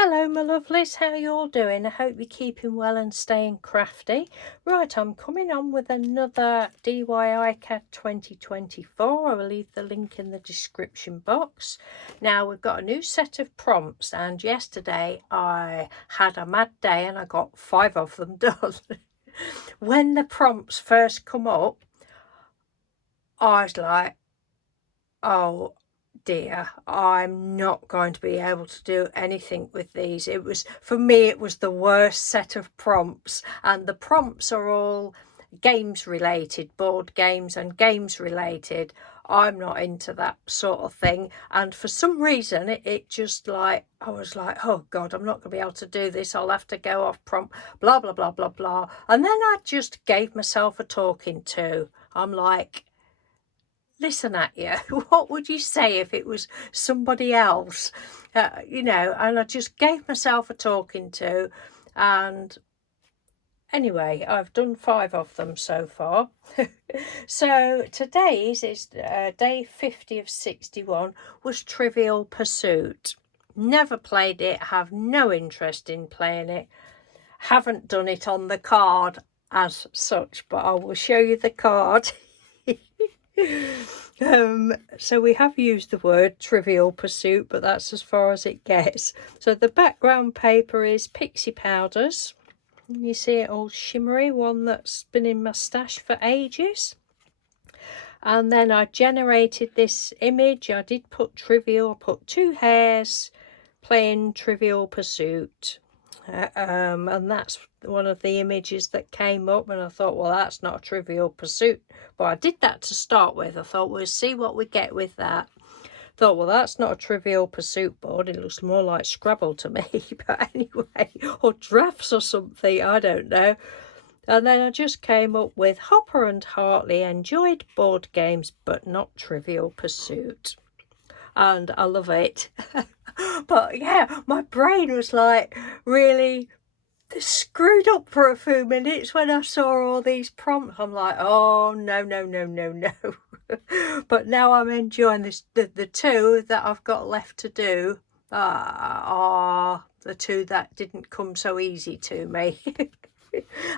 Hello my lovelies, how you all doing? I hope you're keeping well and staying crafty. Right, I'm coming on with another DIY CAD 2024. I will leave the link in the description box. Now we've got a new set of prompts, and yesterday I had a mad day and I got 5 of them done. When the prompts first come up, I was like, oh dear, I'm not going to be able to do anything with these. For me, it was the worst set of prompts, and the prompts are all games related, board games and games related. I'm not into that sort of thing, and for some reason it just like, I was like, oh god, I'm not going to be able to do this, I'll have to go off prompt, blah blah blah blah blah. And then I just gave myself a talking to. I'm like, listen at you, what would you say if it was somebody else? And I just gave myself a talking to, and anyway, I've done 5 of them so far. So today's is day 50 of 61 was Trivial Pursuit. Never played it, have no interest in playing it, haven't done it on the card as such, but I will show you the card. So we have used the word Trivial Pursuit, but that's as far as it gets. So the background paper is Pixie powders. You see it all shimmery, one that's been in my stash for ages. And then I generated this image. I did put Trivial, I put 2 hairs playing Trivial Pursuit. And that's one of the images that came up, and I thought, well, that's not a Trivial Pursuit, but I did that to start with. I thought we'll see what we get with that. Thought, well, that's not a Trivial Pursuit board, it looks more like Scrabble to me. But anyway, or drafts or something, I don't know. And then I just came up with Hopper and Hartley enjoyed board games but not Trivial Pursuit, and I love it. But yeah, my brain was like really screwed up for a few minutes when I saw all these prompts. I'm like, oh no. But now I'm enjoying this. The 2 that I've got left to do are the 2 that didn't come so easy to me.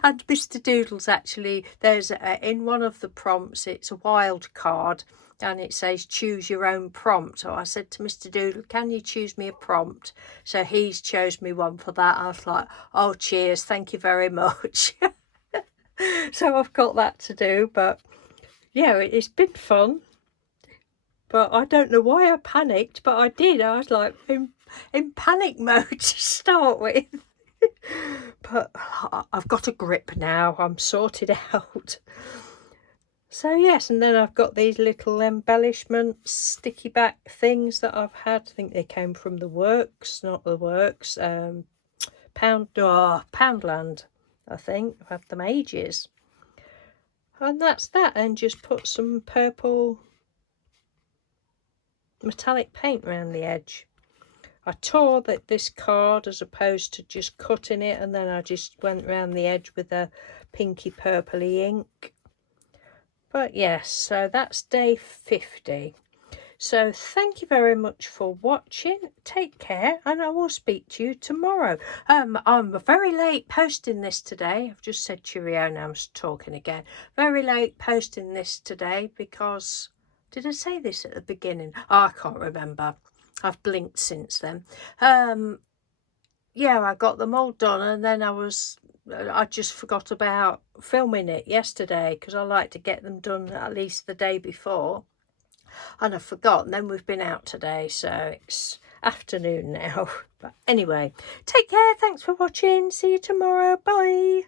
And Mr. Doodles, actually, there's in one of the prompts, it's a wild card, and it says choose your own prompt. So I said to Mr. Doodle, can you choose me a prompt? So he's chose me one for that. I was like, oh cheers, thank you very much. So I've got that to do, but yeah, it's been fun. But I don't know why I panicked, but I did. I was like in panic mode to start with. But I've got a grip now, I'm sorted out. So yes, and then I've got these little embellishments, sticky back things that I've had. I think they came from the Works, not the Works, Poundland, I think. I've had them ages. And that's that, and just put some purple metallic paint around the edge. I tore this card as opposed to just cutting it, and then I just went around the edge with a pinky purpley ink. But yes, so that's day 50. So thank you very much for watching. Take care, and I will speak to you tomorrow. I'm very late posting this today. I've just said cheerio, now I'm talking again. Very late posting this today because, did I say this at the beginning? Oh, I can't remember. I've blinked since then. Yeah, I got them all done, and then I just forgot about filming it yesterday because I like to get them done at least the day before, and I forgot. And then we've been out today, so it's afternoon now. But anyway, take care, thanks for watching, see you tomorrow, bye.